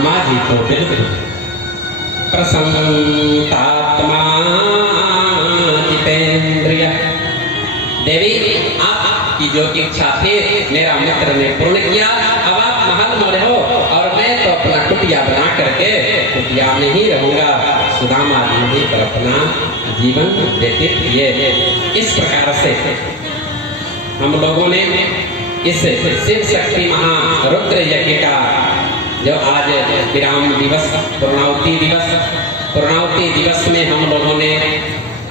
सुदामा जी तो बिल्कुल प्रसन्नात्मा जितेंद्रिय। देवी, आपकी जो इच्छा थी मेरा मित्र ने पूर्ण किया। अब आप महल में रहो और मैं तो अपना कुटिया बना करके कुटिया में ही रहूंगा। सुदामा जी भी पर अपना जीवन व्यतीत किए। इस प्रकार से हम लोगों ने इस शिव शक्ति महारुद्र यज्ञ का जो आज विराम दिवस पूर्णाहुति दिवस में हम लोगों ने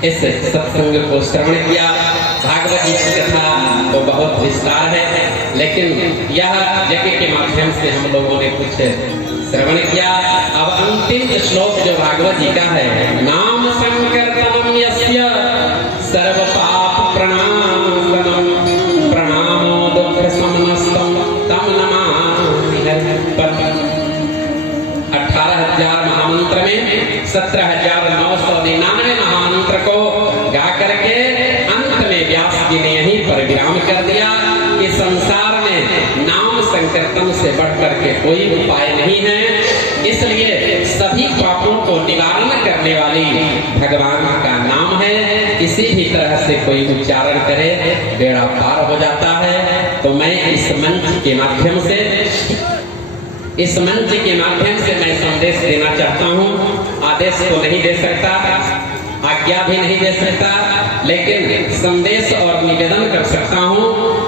इस सत्संग को श्रवण किया। भागवत जी की कथा तो बहुत विस्तार है, लेकिन यह यज्ञ के माध्यम से हम लोगों ने कुछ श्रवण किया। अब अंतिम श्लोक जो भागवत जी का है, नाम संकीर्तनम यस्य सर्व पाप प्रणाशनम प्रणामो दुःख समनस्तम तम नमामि हरिपति। 18,000 महामंत्र में 17,999 महामंत्र को गा करके अंत में व्यास जी ने यहीं पर विराम कर दिया कि संसार में नाम संकीर्तन से बढ़कर के कोई उपाय नहीं है। इसलिए सभी पापों को निवारण करने वाली भगवान का नाम है। किसी भी तरह से कोई उच्चारण करे बेड़ा पार हो जाता है। तो मैं इस मंच के माध्यम से मैं संदेश देना चाहता हूँ। आदेश तो नहीं दे सकता, आज्ञा भी नहीं दे सकता, लेकिन संदेश और निवेदन कर सकता हूँ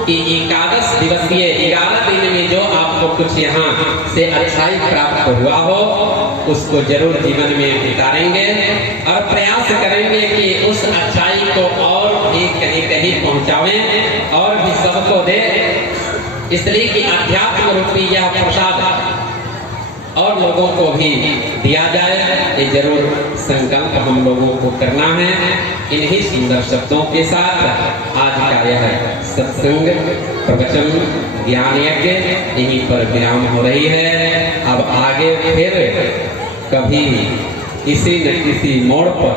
कि एकादश दिवसीय 11 दिन में जो आपको कुछ यहाँ से अच्छाई प्राप्त हुआ हो उसको जरूर जीवन में उतारेंगे और प्रयास करेंगे कि उस अच्छाई को और भी कहीं कहीं पहुँचावें और भी सबको दे। इसलिए कि अध्यात्म रूपी यह प्रसाद और लोगों को भी दिया जाए, ये जरूर संकल्प हम लोगों को करना है। इन्हीं सुंदर शब्दों के साथ आज का यह सत्संग प्रवचन ज्ञान यज्ञ यहीं पर विराम हो रही है। अब आगे फिर कभी किसी न किसी मोड़ पर,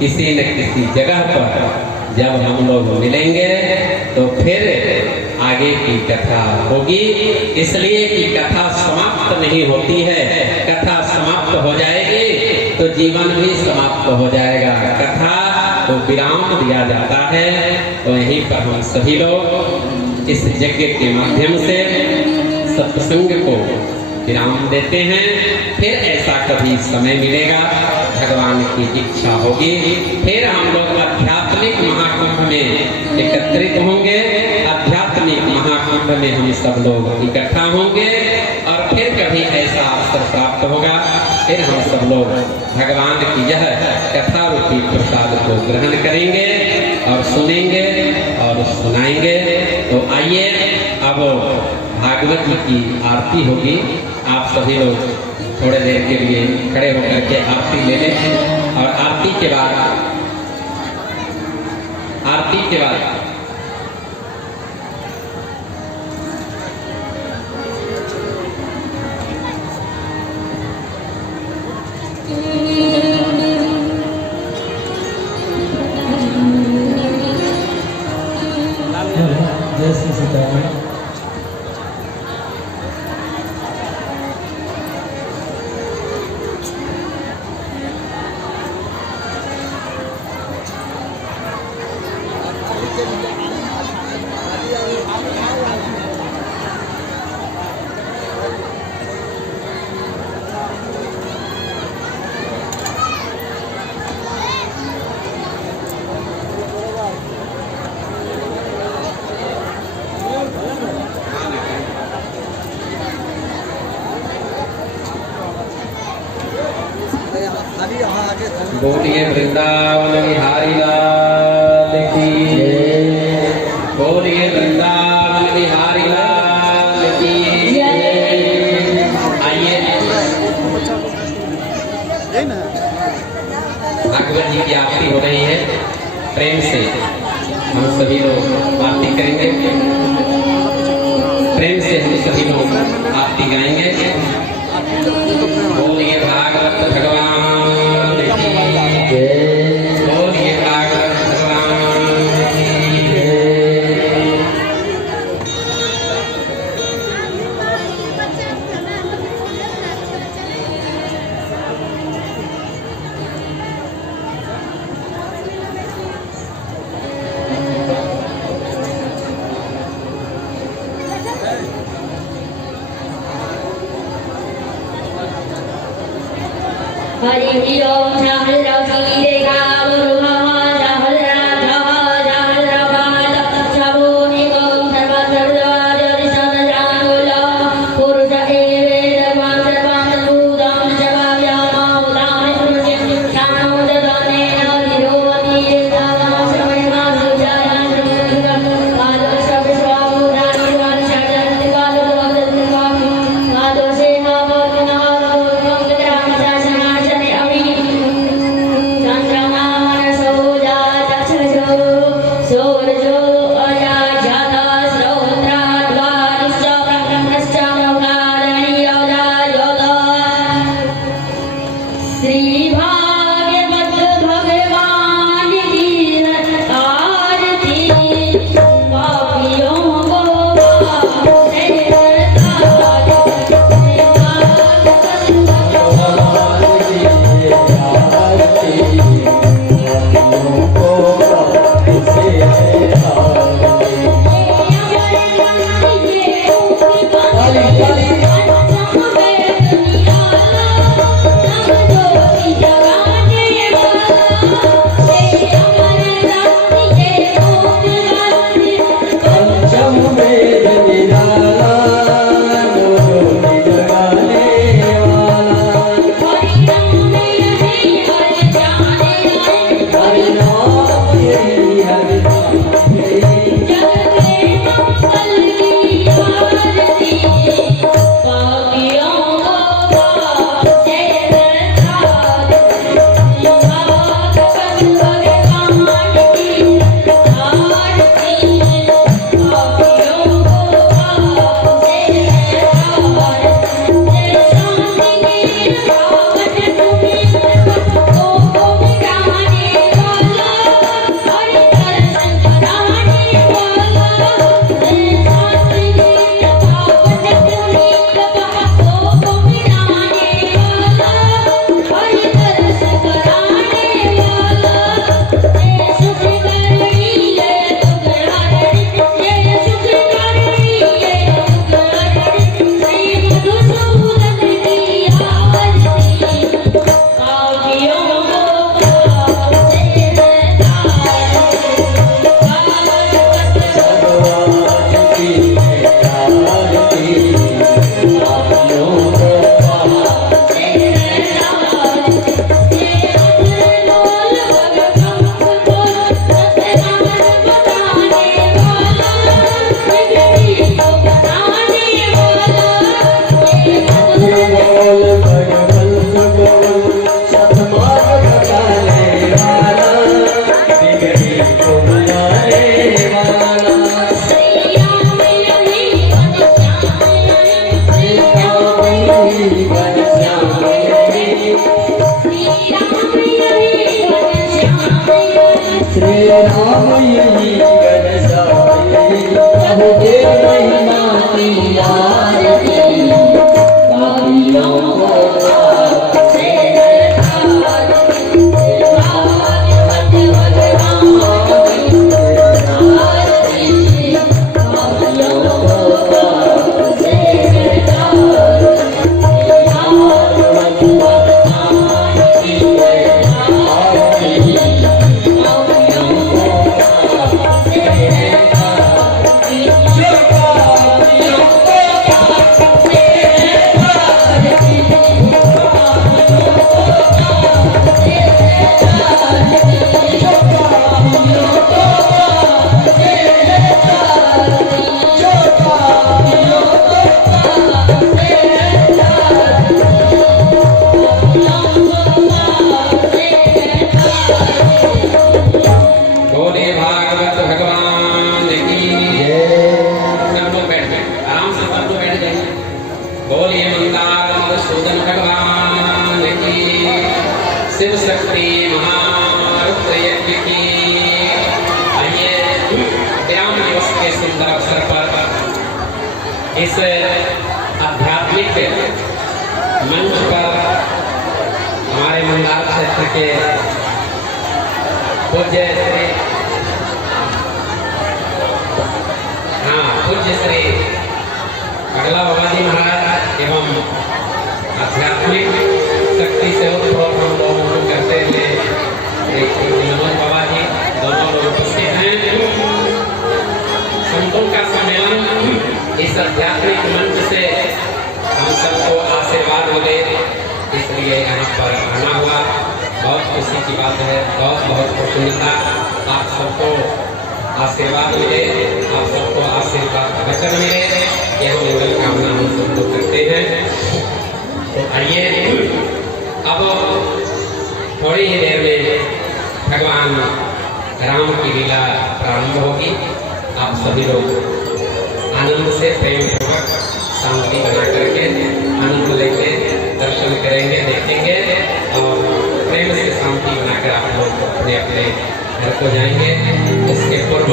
किसी न किसी जगह पर जब हम लोग मिलेंगे तो फिर आगे की कथा होगी। इसलिए कि कथा समाप्त नहीं होती है, कथा समाप्त हो जाएगी तो जीवन भी समाप्त हो जाएगा। कथा को विराम दिया जाता है। तो यहीं पर हम सभी लोग इस यज्ञ के माध्यम से सत्संग को विराम देते हैं। फिर ऐसा कभी समय मिलेगा, भगवान की इच्छा होगी, फिर हम लोग आध्यात्मिक महाकुंभ में एकत्रित होंगे। आध्यात्मिक महाकुंभ में हम सब लोग इकट्ठा होंगे और फिर कभी ऐसा अवसर प्राप्त होगा, फिर हम सब लोग भगवान की यह कथा रूपी प्रसाद को ग्रहण करेंगे और सुनेंगे और सुनाएंगे। तो आइए अब भागवत जी की आरती होगी। आप सभी लोग थोड़े देर के लिए खड़े होकर के आरती ले लें और आरती के बाद जय श्री सीताराम। बोलिए वृंदावन बिहारी लाल की जय। बोलिए वृंदावन बिहारी लाल की जय। आइए भागवत जी की आरती हो रही है। प्रेम से हम सभी लोग आरती करेंगे, प्रेम से हम सभी लोग आरती गाएंगे। बोलिए भागवत भगवान की जय। बोलिए भागवत भगवान की जय। हरि ओम जहल रवि रेखा गुरु जहल जहल बाल सबो निगम सर्व सर्वाद ऋषभ जानोल पुरुष एवेद सर्वांग भूतम जवाव्याम उदाम पुरुष शानो ददने निरोधि दावा श्रवणा सुजान काल सब स्वामुदानि वान शरण काल भगत काल से महापतना ग्राम शासन अवि चंद्रमा मनसो जात चक्षुषो सूर्यो अया जाता श्रोत्राद्वारिश्च ब्रह्मश्च नवकारणीयो जायोता श्री भागवत भगवान की आरती पापियों को शिव शक्ति महारुद्र यज्ञ की आइए व्यायाम दिवस के सुंदर अवसर पर इस आध्यात्मिक मंच पर हमारे मंदार क्षेत्र के पूज्य श्री अगला बाबा जी महाराज एवं आध्यात्मिक शक्ति से उत्पन्न संतों का सम्मेलन, इस आध्यात्मिक मंच से हम सबको आशीर्वाद मिले, इसलिए यहाँ पर आना हुआ। बहुत खुशी की बात है, बहुत बहुत प्रसन्नता। आप सबको आशीर्वाद मिले, आप सबको आशीर्वाद का वचन मिले, यह मंगल कामना हम सबको करते हैं। तो आइए अब थोड़ी ही देर में भगवान राम की लीला प्रारंभ होगी। आप सभी लोग आनंद से प्रेम पूर्वक शांति बना करके आनंद लेके दर्शन करेंगे, देखेंगे और प्रेम से शांति बनाकर आप लोग अपने अपने घर को जाएंगे। इसके पूर्व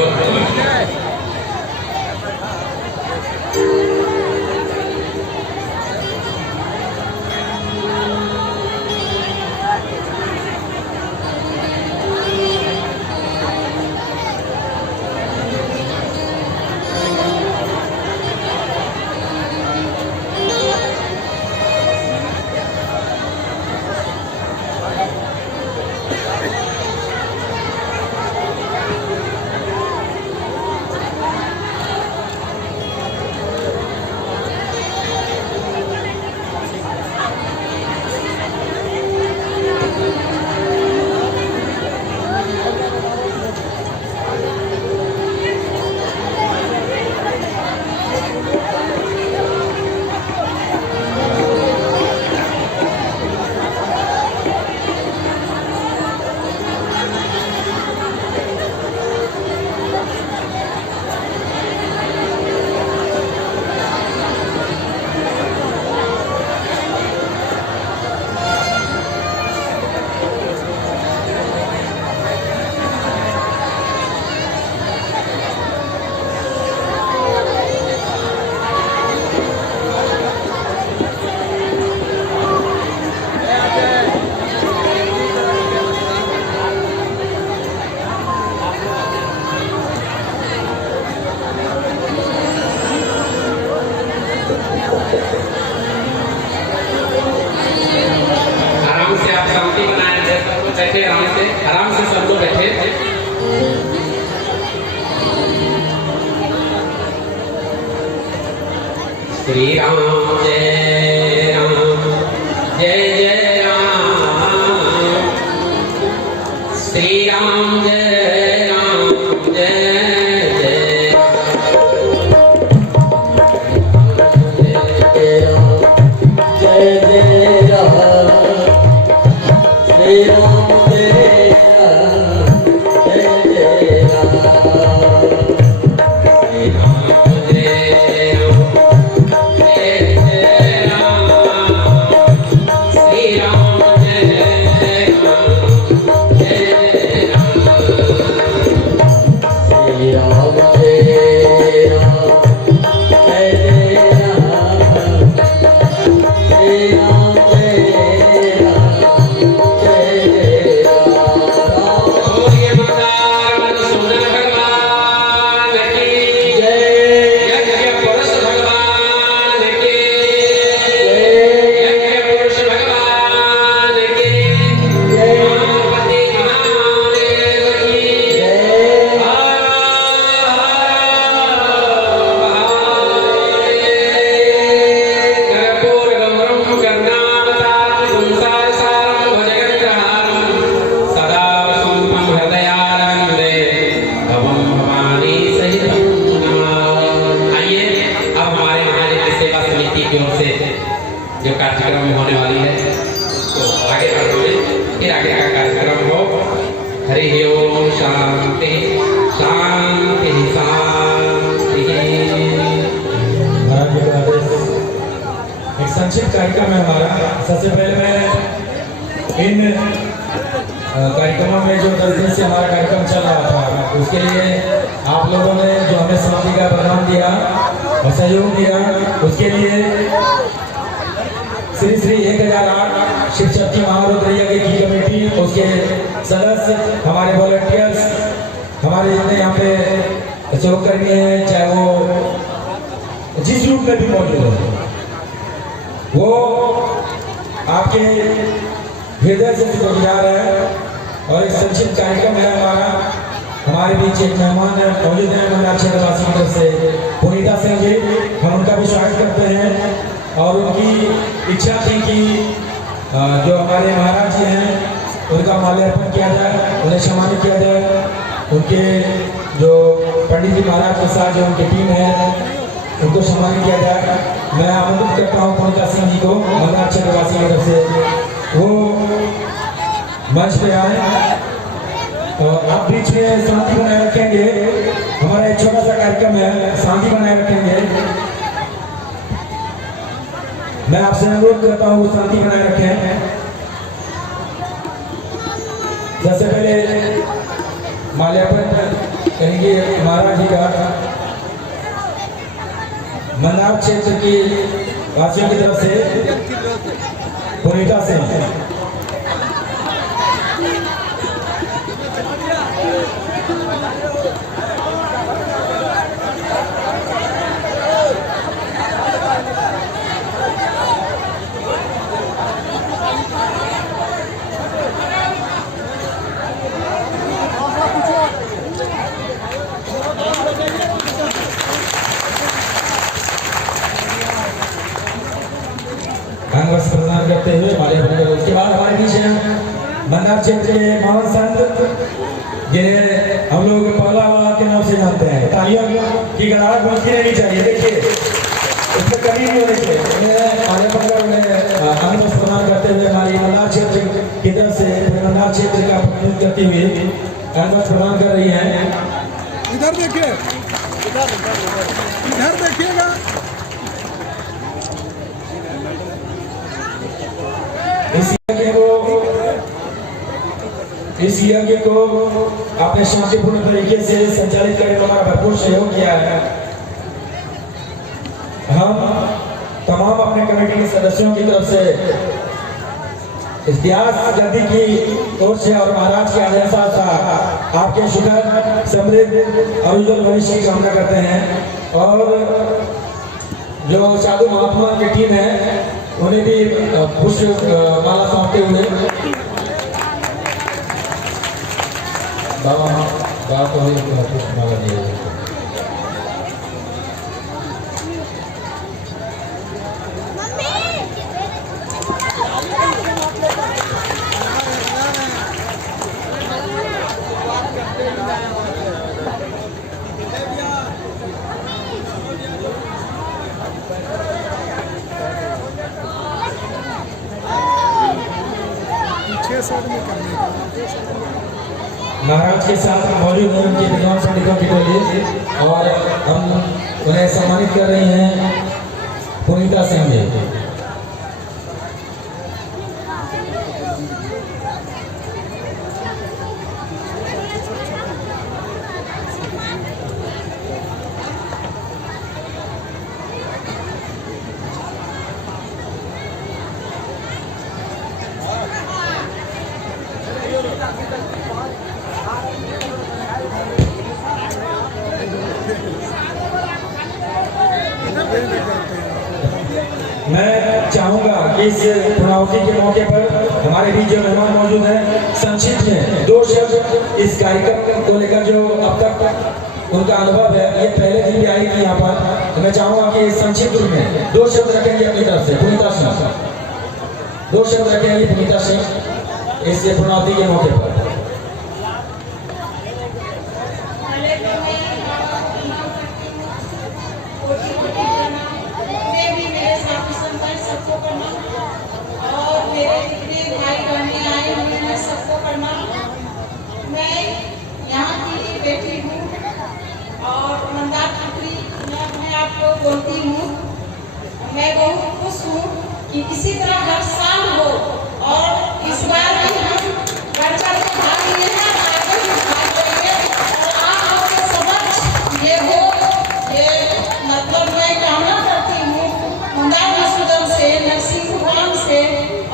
बैठे, आराम से सब लोग बैठे। श्री राम जय राम, जय जय राम। श्री राम जय राम, जय जय जय जय राम, श्री राम जय राम, जय जय राम। श्री राम जय राम, जय जय राम। श्री राम जय राम, जय राम। श्री राम जय राम, जय जय राम। श्री राम जय राम, जय जय राम। बोलिए मदार मधुसूदन भगवान की जय यज्ञ पुरुष भगवान की जय यज्ञ पुरुष भगवान की जय गणपति महादेव की जय हर हर कर्पूरगौरं करुणावतारं संसारसारं भुजगेन्द्रहारं सदा वसन्तं हृदयारविन्दे भवं भवानी सहितं नमामि। आइए अब हमारे यहाँ एक सेवा समिति की ओर से जो कार्यक्रम होने वाली है तो आगे बढ़ोगे, फिर आगे का कार्यक्रम हो। हरि ओम शांति शांति शांति। महाराज जी का आदेश। एक संक्षिप्त कार्यक्रम है हमारा। सबसे पहले मैं इन कार्यक्रमों में जो 10 दिन से हमारा कार्यक्रम चल रहा था उसके लिए आप लोगों ने जो हमें शांति का प्रदान दिया और सहयोग दिया उसके लिए श्री श्री 1008 शिव शक्ति महारुद्र यज्ञ की कमेटी, उसके सदस्य, हमारे वॉलंटियर्स, हमारे जितने यहाँ पे सहयोगकर्मी हैं, चाहे वो जिस रूप में भी मौजूद हो, वो आपके हृदय से शुक्रगुजार है। और एक संक्षिप्त कार्यक्रम है हमारा, हमारे बीच एक मेहमान मौजूद है मंदार क्षेत्रवासी की तरफ से पुनीता सिंह जी, हम उनका भी स्वागत करते हैं। और उनकी इच्छा थी कि जो हमारे महाराज जी हैं उनका माल्यार्पण किया जाए, उन्हें सम्मानित किया जाए। उनके जो पंडित जी महाराज के साथ जो उनकी टीम है उनको सम्मानित किया जाए। मैं आमंत्रित करता हूँ पुनीता सिंह जी को मंदार क्षेत्रवासी की तरफ से, वो मंच पे आए और आप बीच में शांति बनाए रखेंगे। हमारा एक छोटा सा कार्यक्रम है, शांति बनाए रखेंगे। मैं आपसे अनुरोध करता हूँ शांति बनाए रखें। सबसे पहले माल्यार्पण करेंगे महाराज जी का मंदार क्षेत्र की वासियों की तरफ से पुनीता सिंह। प्रदान करते हुए माल्यार्पण। उसके बाद हमारे बीच हैं मंदार क्षेत्र के महान संत जिन्हें हम लोग पहला वाला के नाम से जानते हैं। तालियों की गड़ाहट बंद नहीं चाहिए, देखिए इसमें कमी नहीं होनी चाहिए। उन्हें माल्यार्पण कर उन्हें अनुमति प्रदान करते हुए हमारी मंदार क्षेत्र की तरफ से मंदार क्षेत्र का प्रतिनिधित्व करते हुए अनुमति प्रदान कर रही है। इधर देखिए, इधर देखिएगा। इस यज्ञ को आपने शांतिपूर्ण तरीके से संचालित करने में हमारा भरपूर सहयोग किया है। हम तमाम अपने कमेटी के सदस्यों की तरफ से इतिहास जल्दी की ओर से और महाराज के आदेश साथ आपके सुखद समृद्ध और उज्जवल भविष्य की कामना करते हैं। और जो साधु महात्मा की टीम है उन्हें भी पुष्प माला सौंपते हुए बाबा को भी पुष्प माला दिए। महाराज के साथ मौजूद हैं उनके विद्वान पंडितों की टोली और हम उन्हें सम्मानित कर रहे हैं पुनीता सिंह जी। मैं चाहूंगा कि इस पूर्णाहुति के मौके पर हमारे बीच जो मेहमान मौजूद हैं संक्षिप्त में दो शब्द इस कार्यक्रम को लेकर जो अब तक उनका अनुभव है, ये पहले दिन भी आई थी यहाँ पर, तो मैं चाहूंगा कि संक्षिप्त में दो शब्द रखेंगे अपनी तरफ से। पुनीता सिंह, दो शब्द रखेंगे पुनीता सिंह इस पूर्णाहुति के मौके पर। बोलती हूँ, मैं बहुत खुश हूँ कि इसी तरह हर साल हो और इस बार भी हम बढ़ चढ़ के भाग लिए हैं, आगे भी भाग लेंगे और आप लोग के समक्ष ये हो, ये मतलब मैं कामना करती हूँ मंदार मसूदन से, नरसिंह भगवान से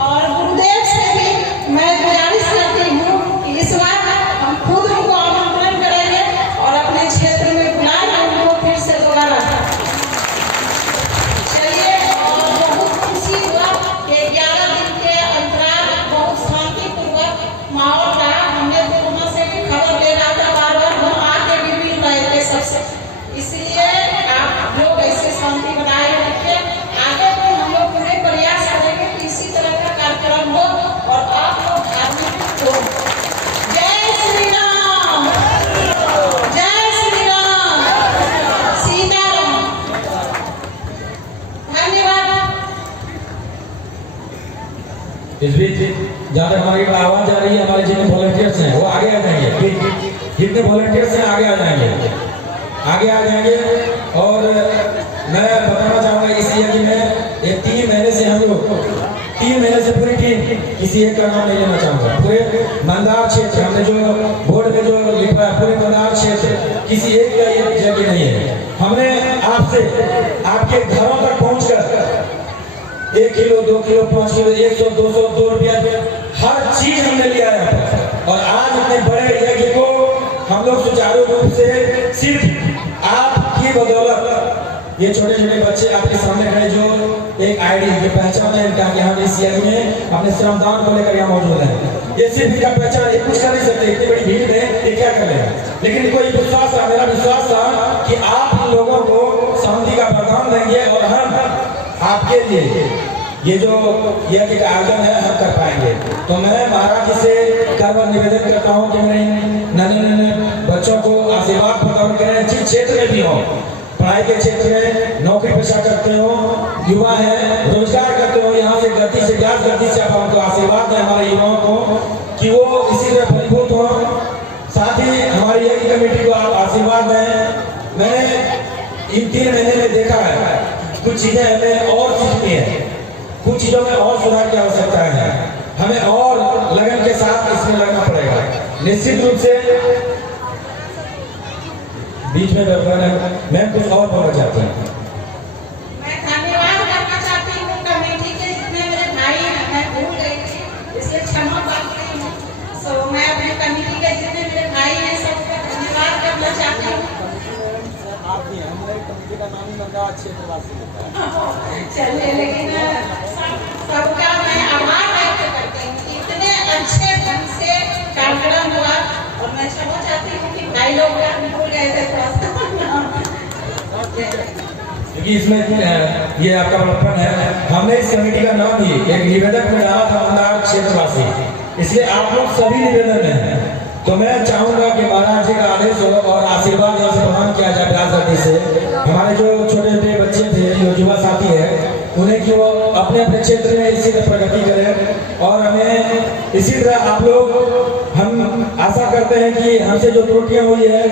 और गुरुदेव से भी मैं गुजारिश करती हूँ कि इस बार हम खुद उनको आमंत्रण करेंगे और अपने क्षेत्र में बुलाएंगे उनको फिर से दोबारा। चलिए, और बहुत खुशी हुआ कि 11 दिन के अंतराल बहुत शांतिपूर्ण इस बीच जहाँ तक हमारी आवाज आ रही है, हमारे जितने वॉलंटियर्स हैं वो आगे आ जाएंगे, जितने वॉलंटियर्स हैं आगे आ जाएंगे, आगे आ जाएंगे। और मैं बताना चाहूँगा इस यज्ञ में ये 3 महीने से हम लोग 3 महीने से पूरी टीम, किसी एक का नाम नहीं लेना चाहूँगा, पूरे मंदार क्षेत्र हमने जो बोर्ड में जो लिखा है पूरे मंदार क्षेत्र किसी एक का ये यज्ञ नहीं है। हमने आपसे आपके घरों तक पहुँचकर 1 किलो 2 किलो 5 किलो 100 200 2 रुपया हर चीज हमने लिया है। और आज इतने बड़े यज्ञ को हम लोग सुचारू रूप से सिर्फ आपकी बदौलत, ये छोटे छोटे बच्चे आपके सामने खड़े जो एक आईडी जो पहचान है इनका कि हम इस यज्ञ में अपने श्रमदान को लेकर यहाँ मौजूद हैं, ये सिर्फ इनका पहचान, ये कुछ कर नहीं सकते, इतनी बड़ी भीड़ में ये क्या कर लेगा। लेकिन इनको ये विश्वास था, मेरा विश्वास था कि आप इन लोगों को शांति का वरदान देंगे और हम आपके लिए ये जो यज्ञ का आयोजन है हम कर पाएंगे। तो मैं महाराज जी से करवर निवेदन करता हूँ कि मेरे नन्हे नन्हे बच्चों को आशीर्वाद प्रदान करें, जिस क्षेत्र में भी हो, पढ़ाई के क्षेत्र में, नौकरी पेशा करते हो, युवा है, रोजगार करते हो, यहाँ से गति से ज्ञात गति से आप हमको आशीर्वाद दें हमारे युवाओं को कि वो इसी तरह फलीभूत हो। साथ ही हमारी यज्ञ कमेटी को आप आशीर्वाद दें। मैंने इन 3 महीने में देखा है कुछ चीजें हमें और सीखनी है, कुछ चीजों में और सुधार की आवश्यकता है, हमें और लगन के साथ इसमें लगना पड़ेगा। निश्चित रूप से बीच में मैं कुछ और बोलना चाहती हूँ। मैं धन्यवाद करना चाहती हूँ कमेटी के जितने मेरे भाई हैं, मैं भूल गई थी इसलिए क्षमा मांगती हूँ। सो मैं अपने कमेटी के जितने मेरे भाई हैं सबका धन्यवाद करना चाहती हूँ। आप भी हमारे कमेटी का नाम ही मंदार क्षेत्रवासी है। चलिए, लेकिन सबका मैं आभार व्यक्त करती हूँ, इतने अच्छे ढंग से कार्यक्रम हुआ। और मैं क्षमा चाहती हूँ कि भाई लोग भूल गए थे थोड़ा सा, क्योंकि इसमें ये आपका बड़प्पन है। हमने इस कमेटी का नाम ही एक निवेदक में डाला था मंदार क्षेत्रवासी, इसलिए आप लोग सभी निवेदन में हैं। तो मैं चाहूंगा कि महाराज जी का आदेश हो और आशीर्वाद यहाँ से प्रदान किया जाए प्रयास गति से। हमारे जो छोटे छोटे बच्चे थे, जो युवा साथी है, उन्हें कि वो अपने अपने क्षेत्र में इसी तरह प्रगति करें और हमें इसी तरह आप लोग, हम आशा करते हैं कि हमसे जो त्रुटियां हुई है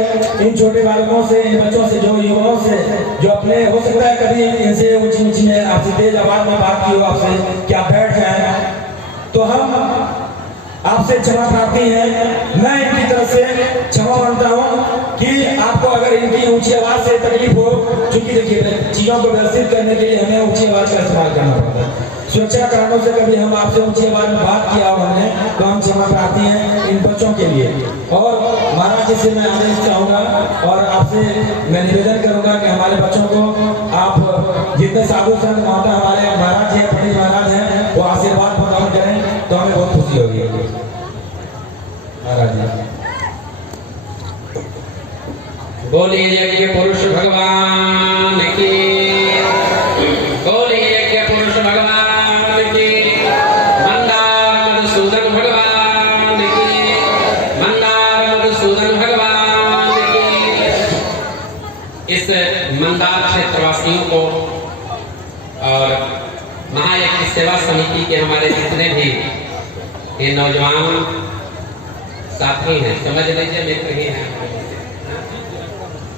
इन छोटे बालकों से, इन बच्चों से, जो युवाओं से, जो अपने हो सकता है कभी इनसे ऊंची ऊंची में आपसे तेज आवाज में बात की हो आपसे कि आप बैठ जाए, तो हम आपसे क्षमा प्रार्थी हैं। मैं इनकी तरफ से क्षमा मांगता हूं कि आपको अगर इनकी ऊंची आवाज से तकलीफ हो, क्योंकि देखिए चीजों को व्यवस्थित करने के लिए हमें ऊंची आवाज का इस्तेमाल करना पड़ता है। सुरक्षा कारणों से कभी हम आपसे ऊंची आवाज में बात किया हो हमने, तो हम क्षमा प्रार्थी हैं इन बच्चों के लिए। और महाराज जी से मैं आदेश चाहूंगा और आपसे मैं निवेदन करूंगा कि हमारे बच्चों को आप जितने साधु संत माता हमारे महाराज जी, पंडित महाराज हैं, वो आशीर्वाद प्रदान करें तो हमें बहुत खुशी होगी। महाराज जी बोलिए यज्ञ पुरुष भगवान की, बोलिए यज्ञ पुरुष भगवान की, मंदार मधुसूदन भगवान की, मंदार मधुसूदन भगवान की। इस मंदार क्षेत्रवासियों को और महायज्ञ सेवा समिति के हमारे जितने भी ये नौजवान साथी हैं, समझ लीजिए मित्र ही हैं,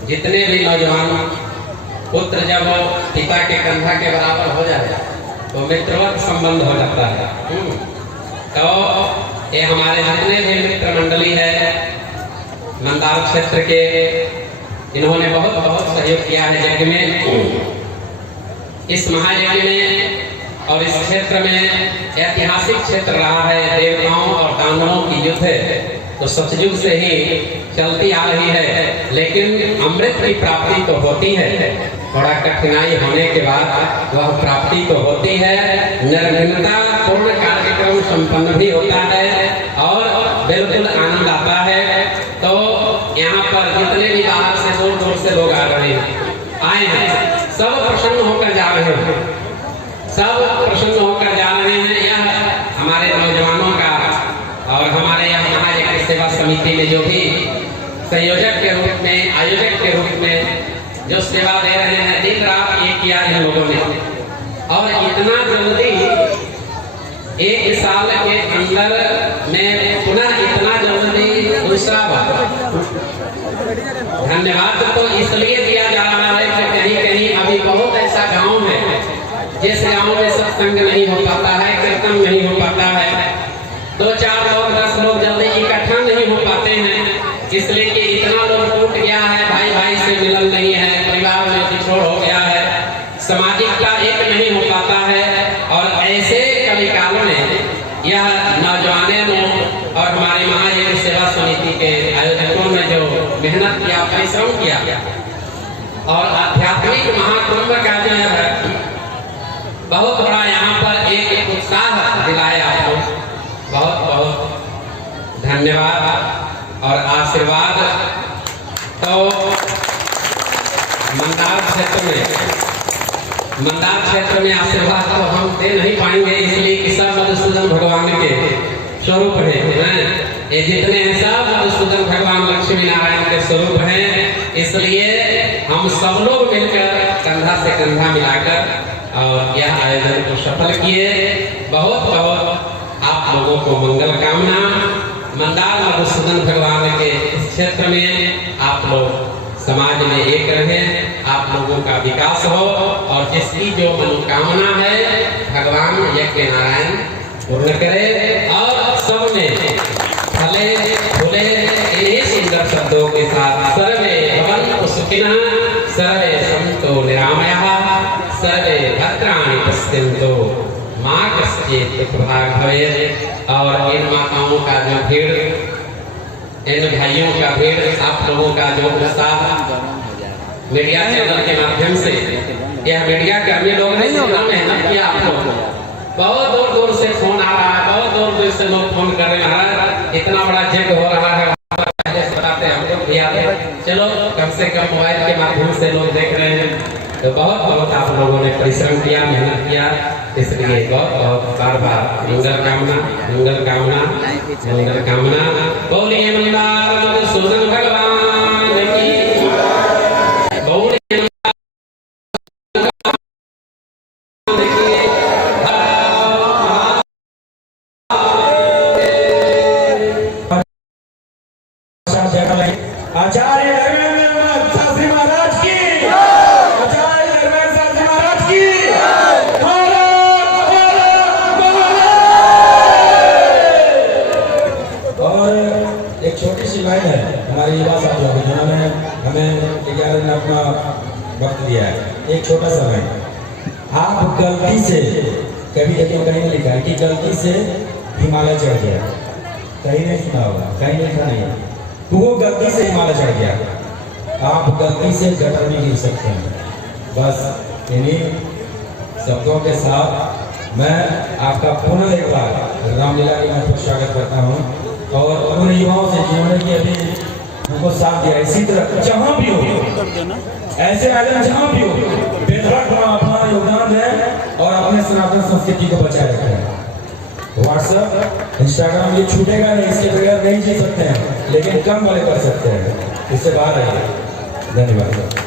जितने भी नौजवान पुत्र जब पिता के कंधा के बराबर हो जाए तो मित्रवत संबंध हो जाता है। तो ये हमारे जितने भी मित्र मंडली है मंदार क्षेत्र के, इन्होंने बहुत बहुत सहयोग किया है यज्ञ में। इस महायज्ञ में और इस क्षेत्र में ऐतिहासिक क्षेत्र रहा है, देवताओं और दानवों की युद्ध है तो सतयुग से ही चलती आ रही है, लेकिन अमृत की प्राप्ति तो होती है, थोड़ा कठिनाई होने के बाद वह प्राप्ति तो होती है। निर्विघ्नता पूर्ण कार्यक्रम संपन्न भी होता है और बिल्कुल आनंद आता है। तो यहाँ पर जितने भी बाहर से दूर दूर से लोग आ रहे हैं, आए हैं, सब प्रसन्न होकर जा रहे हैं, सब प्रसन्न होकर जा रहे हैं। यह हमारे नौजवानों का और हमारे यहाँ महायज्ञ सेवा समिति में जो भी संयोजक के रूप में, आयोजक के रूप में जो सेवा दे रहे हैं, दिन रात एक किया इन लोगों ने। और इतना जल्दी 1 साल तो इसलिए दिया जा रहा है कि कहीं कहीं अभी बहुत ऐसा गांव है जिस गांव में सत्संग नहीं हो पाता है, कीर्तन नहीं हो पाता है, 2-4 लोग 10 लोग जल्दी इकट्ठा नहीं हो पाते हैं, इसलिए कि इतना लोग टूट गया है, भाई भाई से मिलन नहीं है, परिवार में बिछोड़ हो गया है, सामाजिकता एक नहीं हो पाता है। और ऐसे कलिकाल में यह नौजवानों और हमारे महायज्ञ सेवा समिति के आयोजकों ने जो मेहनत किया, परिश्रम किया और आध्यात्मिक महाकुंभ का जो है बहुत बड़ा यहाँ पर एक उत्साह दिलाया आपको, बहुत बहुत धन्यवाद और आशीर्वाद। तो मंदार क्षेत्र में आशीर्वाद तो हम दे नहीं पाएंगे, इसलिए कि सब मधुसूदन भगवान के स्वरूप हैं, ये जितने हैं सब मधुसूदन भगवान लक्ष्मी नारायण के स्वरूप हैं, इसलिए हम सब लोग मिलकर कंधा से कंधा मिलाकर और यह आयोजन को सफल किए। बहुत बहुत आप लोगों को मंगल कामना। मंदार मधुसूदन भगवान के इस क्षेत्र में आप लोग समाज में एक रहें, आप लोगों का विकास हो और जिसकी जो मनोकामना है भगवान यज्ञ नारायण पूर्ण करे और सब में फले फूले। इन्हीं सुंदर शब्दों के साथ सर्वे भवन्तु सुखिनः, सर्वे सन्तु निरामयाः, सर्वे भद्राणि पश्यन्तु माँ कश्चित् दुःखभाग् भवेत्। और इन माताओं का जो भीड़, इन भाइयों का भीड़, आप लोगों का जो उत्साह मीडिया चैनल के माध्यम से, यह मीडिया कर्मी लोग हैं जिन्होंने मेहनत किया, आप लोग बहुत दूर दूर से फोन आ रहा है, बहुत दूर दूर से लोग फोन कर रहे हैं, इतना बड़ा यज्ञ हो रहा है, पहले से बताते हम लोग भी आते, चलो कम से कम मोबाइल के माध्यम से लोग देख रहे हैं। तो बहुत बहुत आप लोगों ने परिश्रम किया, मेहनत किया, इसलिए बहुत बहुत बार बार मंगल कामना, मंगल कामना, मंगल कामना। बोलिए मंदार मधुसूदन भगवान की, बोलिए आचार्य धर्मेंद्र शास्त्री महाराज की, आचार्य धर्मेंद्र शास्त्री महाराज की। और एक छोटी सी लाइन है हमारे युवा साथियों को, जिन्होंने हमें 11 दिन अपना वक्त दिया है। एक छोटा सा लाइन, आप गलती से कभी देखिए कहीं लिखा है कि गलती से हिमालय चढ़ गया, कहीं नहीं सुना होगा, कहीं लिखा नहीं है, तो वो गलती से हिमालय चढ़ गया। आप गलती से गटर में गिर सकते हैं। बस इन्हीं शब्दों के साथ मैं आपका पुनः एक बार रामलीला के मैं स्वागत करता हूँ और उन युवाओं से जिन्होंने कि अभी हमको साथ दिया। इसी तरह जहाँ भी हो, ऐसे आयोजन जहाँ भी हो, बेधड़क अपना योगदान दें और अपने सनातन संस्कृति को बचाए रखें। व्हाट्सएप, इंस्टाग्राम ये छूटेगा नहीं, इसके बगैर नहीं जी सकते हैं, लेकिन कम वाले कर सकते हैं, इससे बाहर आइए। धन्यवाद।